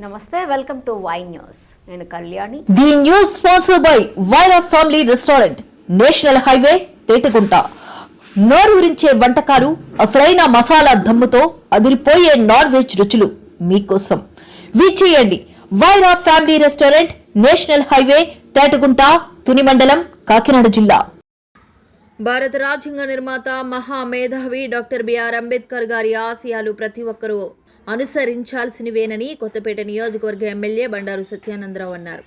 నమస్తే, welcome to Y news. నేను Kalyani. The news sponsored by Vaira family restaurant, national highway, Tetagunta. నోరూరించే వంటకాలు, అసలైన మసాలా దమ్ముతో అదిరిపోయే నాన్ వెజ్ రుచులు మీకోసం. విచ్చేయండి Vaira family restaurant, national highway, Tetagunta, Tuni మండలం, కాకినాడ జిల్లా. భారత రాజ్యాంగ నిర్మాత మహామేధావి డాక్టర్ బిఆర్ అంబేద్కర్ గారి ఆశయాలు ప్రతి ఒక్కరూ అనుసరించాల్సినవేనని కొత్తపేట నియోజకవర్గ ఎమ్మెల్యే బండారు సత్యానందరావు అన్నారు.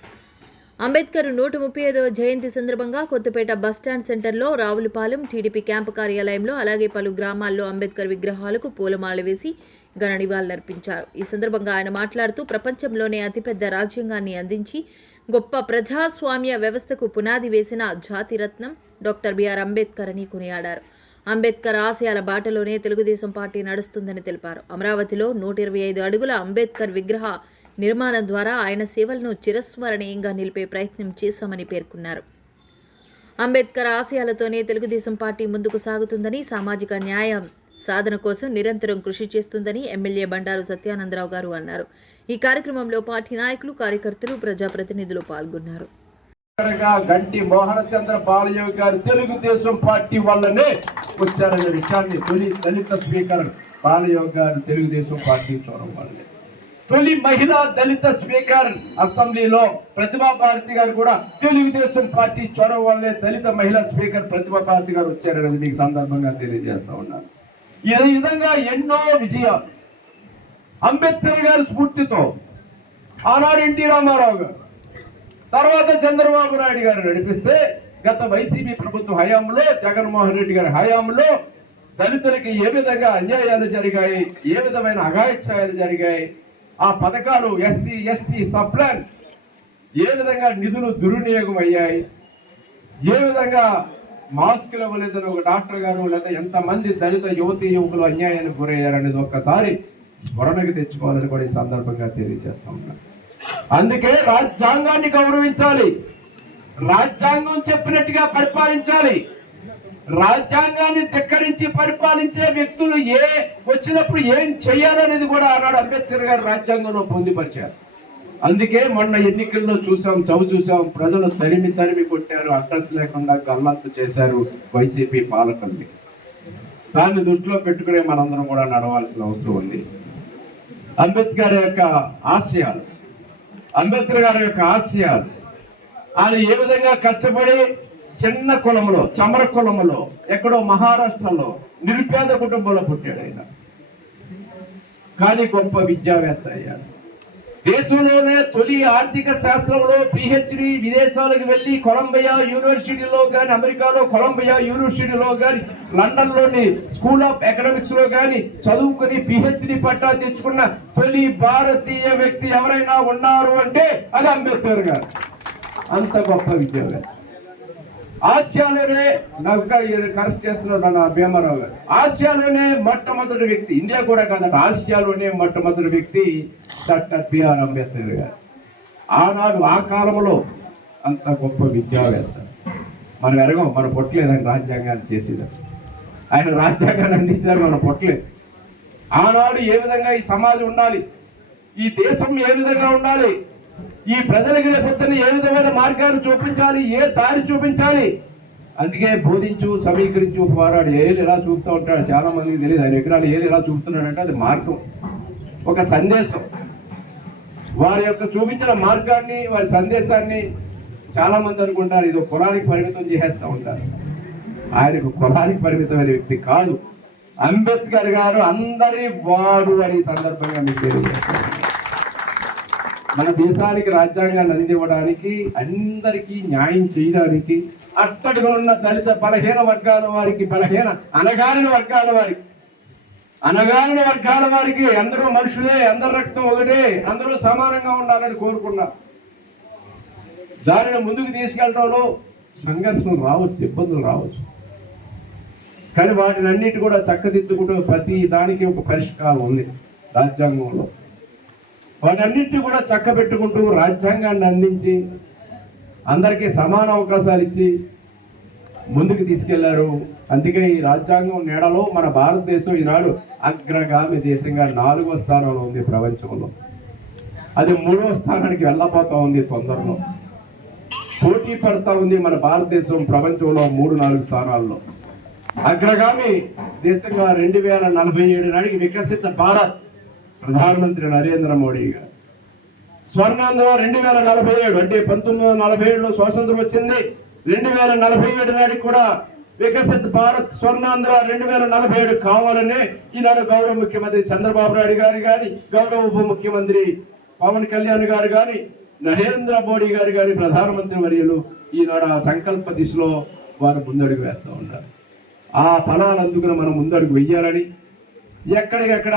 అంబేద్కర్ 135వ జయంతి సందర్భంగా కొత్తపేట బస్టాండ్ సెంటర్లో, రావులపాలెం టీడీపీ క్యాంపు కార్యాలయంలో, అలాగే పలు గ్రామాల్లో అంబేద్కర్ విగ్రహాలకు పూలమాల వేసి ఘన నివాళులర్పించారు. ఈ సందర్భంగా ఆయన మాట్లాడుతూ, ప్రపంచంలోనే అతిపెద్ద రాజ్యాంగాన్ని అందించి గొప్ప ప్రజాస్వామ్య వ్యవస్థకు పునాది వేసిన జాతిరత్నం డాక్టర్ బిఆర్ అంబేద్కర్ అని కొనియాడారు. అంబేద్కర్ ఆశయాల బాటలోనే తెలుగుదేశం పార్టీ నడుస్తుందని తెలిపారు. అమరావతిలో 125 అడుగుల అంబేద్కర్ విగ్రహ నిర్మాణం ద్వారా ఆయన సేవలను చిరస్మరణీయంగా నిలిపే ప్రయత్నం చేశామని పేర్కొన్నారు. అంబేద్కర్ ఆశయాలతోనే తెలుగుదేశం పార్టీ ముందుకు సాగుతుందని, సామాజిక న్యాయం సాధన కోసం నిరంతరం కృషి చేస్తుందని ఎమ్మెల్యే బండారు సత్యానందరావు గారు అన్నారు. ఈ కార్యక్రమంలో పార్టీ నాయకులు, కార్యకర్తలు, ప్రజాప్రతినిధులు పాల్గొన్నారు. గంటి మోహన చంద్ర బాలయోగి గారు తెలుగుదేశం పార్టీ వల్లనే వచ్చారనే విషయాన్ని తొలి దళిత స్పీకర్ బాలయోగి గారు తెలుగుదేశం పార్టీ చూడడం వల్లే, తొలి మహిళా దళిత స్పీకర్ అసెంబ్లీలో ప్రతిభా భారతి గారు కూడా తెలుగుదేశం పార్టీ చొరవ వల్లే దళిత మహిళా స్పీకర్ ప్రతిభా భారతి గారు వచ్చారనేది మీకు సందర్భంగా తెలియజేస్తా ఉన్నాను. ఈ విధంగా ఎన్నో విజయాలు అంబేద్కర్ గారి స్ఫూర్తితో ఆనాడు ఎన్టీ రామారావు గారు, తర్వాత చంద్రబాబు నాయుడు గారు నడిపిస్తే, గత వైసీపీ ప్రభుత్వ హయాంలో, జగన్మోహన్ రెడ్డి గారి హయాంలో దళితులకి ఏ విధంగా అన్యాయాలు జరిగాయి, ఏ విధమైన అఘాయిత్యాలు జరిగాయి, ఆ పథకాలు ఎస్సీ ఎస్టీ సప్లాన్ ఏ విధంగా నిధులు దుర్వినియోగం అయ్యాయి, ఏ విధంగా మాస్కులు ఇవ్వలేదని ఒక డాక్టర్ గారు లేదా ఎంతమంది దళిత యువతీ యువకులు అన్యాయానికి గురయ్యారనేది ఒక్కసారి స్మరణకు తెచ్చుకోవాలని కూడా ఈ సందర్భంగా తెలియజేస్తా ఉన్నాను. అందుకే రాజ్యాంగాన్ని గౌరవించాలి, రాజ్యాంగం చెప్పినట్టుగా పరిపాలించాలి. రాజ్యాంగాన్ని ధిక్కరించి పరిపాలించే వ్యక్తులు వచ్చినప్పుడు ఏం చేయాలనేది కూడా ఆనాడు అంబేద్కర్ గారు రాజ్యాంగంలో పొందుపరిచారు. అందుకే మొన్న ఎన్నికల్లో చూసాం, ప్రజలు తరిమి కొట్టారు, అడ్రస్ లేకుండా గల్లంతు చేశారు వైసీపీ పాలకుల్ని. దాన్ని దృష్టిలో పెట్టుకునే మనందరం కూడా నడవాల్సిన అవసరం ఉంది. అంబేద్కర్ యొక్క ఆశయాలు ఆయన ఏ విధంగా కష్టపడి చిన్న కులంలో, చమర కులంలో, ఎక్కడో మహారాష్ట్రలో నిరుపేద కుటుంబంలో పుట్టాడు ఆయన. కానీ గొప్ప విద్యావేత్త అయ్యాడు. దేశంలోనే తొలి ఆర్థిక శాస్త్రంలో పిహెచ్డి, విదేశాలకు వెళ్ళి కొలంబియా యూనివర్సిటీలో కానీ, అమెరికాలో కొలంబియా యూనివర్సిటీలో కానీ, లండన్లోని స్కూల్ ఆఫ్ ఎకనామిక్స్ లో కానీ చదువుకుని పిహెచ్డి పట్టా తెచ్చుకున్న తొలి భారతీయ వ్యక్తి ఎవరైనా ఉన్నారు అంటే అది అంబేద్కర్ గారు. అంత గొప్ప విద్యావేత్త. ఆసియాలోనే కరెక్ట్ చేస్తున్నాడు నా భీమారావు గారు. ఆసియాలోనే మొట్టమొదటి వ్యక్తి, ఇండియా కూడా కాదండి, ఆసియాలోనే మొట్టమొదటి వ్యక్తి డాక్టర్ బిఆర్ అంబేద్కర్ గారు. ఆనాడు ఆ కాలంలో అంత గొప్ప విద్యావేత్త. మనం ఎరగం, మన పొట్టలేదు ఆయన రాజ్యాంగాన్ని చేసేది, ఆయన రాజ్యాంగాన్ని అందించారు, మన పొట్టలేదు. ఆనాడు ఏ విధంగా ఈ సమాజం ఉండాలి, ఈ దేశం ఏ విధంగా ఉండాలి, ఈ ప్రజలకి రేపొద్దున ఏ విధమైన మార్గాన్ని చూపించాలి, ఏ దారి చూపించాలి, అందుకే బోధించు, సమీకరించు, పోరాడు. ఏళ్ళు ఎలా చూపుతూ ఉంటాడు చాలా మందికి తెలియదు. ఆయన విగ్రహాలు ఏళ్ళు ఎలా చూపుతున్నాడంటే అది మార్గం, ఒక సందేశం. వారి యొక్క చూపించిన మార్గాన్ని, వారి సందేశాన్ని చాలా మంది అనుకుంటారు ఇది కులానికి పరిమితం చేసేస్తూ ఉంటారు. ఆయనకు కులానికి పరిమితమైన వ్యక్తి కాదు. అంబేద్కర్ గారు అందరి వాడు అని సందర్భంగా మీకు తెలియజేస్తారు. మన దేశానికి రాజ్యాంగాన్ని అందివ్వడానికి, అందరికీ న్యాయం చేయడానికి, అట్టడుగా ఉన్న దళిత బలహీన వర్గాల వారికి, అణగారిన వర్గాల వారికి అందరూ మనుషులే, అందరి రక్తం ఒకటే, అందరూ సమానంగా ఉండాలని కోరుకున్నాం. దానిని ముందుకు తీసుకెళ్ళడంలో సంఘర్షణలు రావచ్చు, ఇబ్బందులు రావచ్చు, కానీ వాటిని అన్నిటి కూడా చక్కదిద్దుకుంటూ ప్రతి దానికి ఒక పరిష్కారం ఉంది రాజ్యాంగంలో. వాటన్నిటిని కూడా చక్కబెట్టుకుంటూ రాజ్యాంగాన్ని అందించి అందరికీ సమాన అవకాశాలు ఇచ్చి ముందుకు తీసుకెళ్లారు. అందుకే ఈ రాజ్యాంగం నీడలో మన భారతదేశం ఈనాడు అగ్రగామి దేశంగా 4వ స్థానంలో ఉంది ప్రపంచంలో. అది 3వ స్థానానికి వెళ్ళబోతా ఉంది తొందరలో. పోటీ పడతా ఉంది మన భారతదేశం ప్రపంచంలో 3-4 స్థానాల్లో. అగ్రగామి దేశంగా 2047 నాటికి వికసిత భారత్ ప్రధానమంత్రి నరేంద్ర మోడీ గారు. స్వర్ణాంధ్ర 2047 అంటే 1947లో స్వాతంత్రం వచ్చింది. 2047 నాటికి కూడా వికసిత భారత్ స్వర్ణాంధ్ర 2047 కావాలనే ఈనాడు గౌరవ ముఖ్యమంత్రి చంద్రబాబు నాయుడు గారు కానీ, గౌరవ ఉప ముఖ్యమంత్రి పవన్ కళ్యాణ్ గారు కానీ, నరేంద్ర మోడీ గారు కానీ, ప్రధానమంత్రి వర్యులు ఈనాడు ఆ సంకల్ప దిశలో వారు ముందడుగు వేస్తూ ఉన్నారు. ఆ ఫలాలు అందుకుని మనం ముందడుగు వెయ్యాలని, ఎక్కడికెక్కడ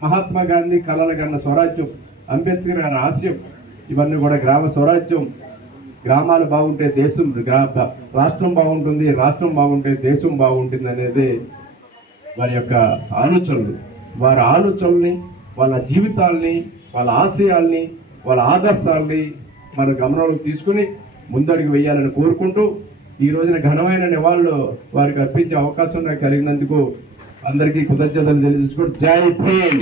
మహాత్మా గాంధీ కలలు కన్న స్వరాజ్యం, అంబేద్కర్ గారి ఆశయం, ఇవన్నీ కూడా గ్రామ స్వరాజ్యం. గ్రామాలు బాగుంటే దేశం, రాష్ట్రం బాగుంటుంది, రాష్ట్రం బాగుంటే దేశం బాగుంటుంది అనేది వారి యొక్క ఆలోచనలు. వారి ఆలోచనల్ని, వాళ్ళ జీవితాల్ని, వాళ్ళ ఆశయాల్ని, వాళ్ళ ఆదర్శాల్ని మన గమనంలోకి తీసుకుని ముందడుగు వేయాలని కోరుకుంటూ, ఈ రోజున ఘనమైన నివాళులు వారికి అర్పించే అవకాశం నాకు కలిగినందుకు అందరికీ కృతజ్ఞతలు తెలియజేసుకుంటూ జై భీమ్.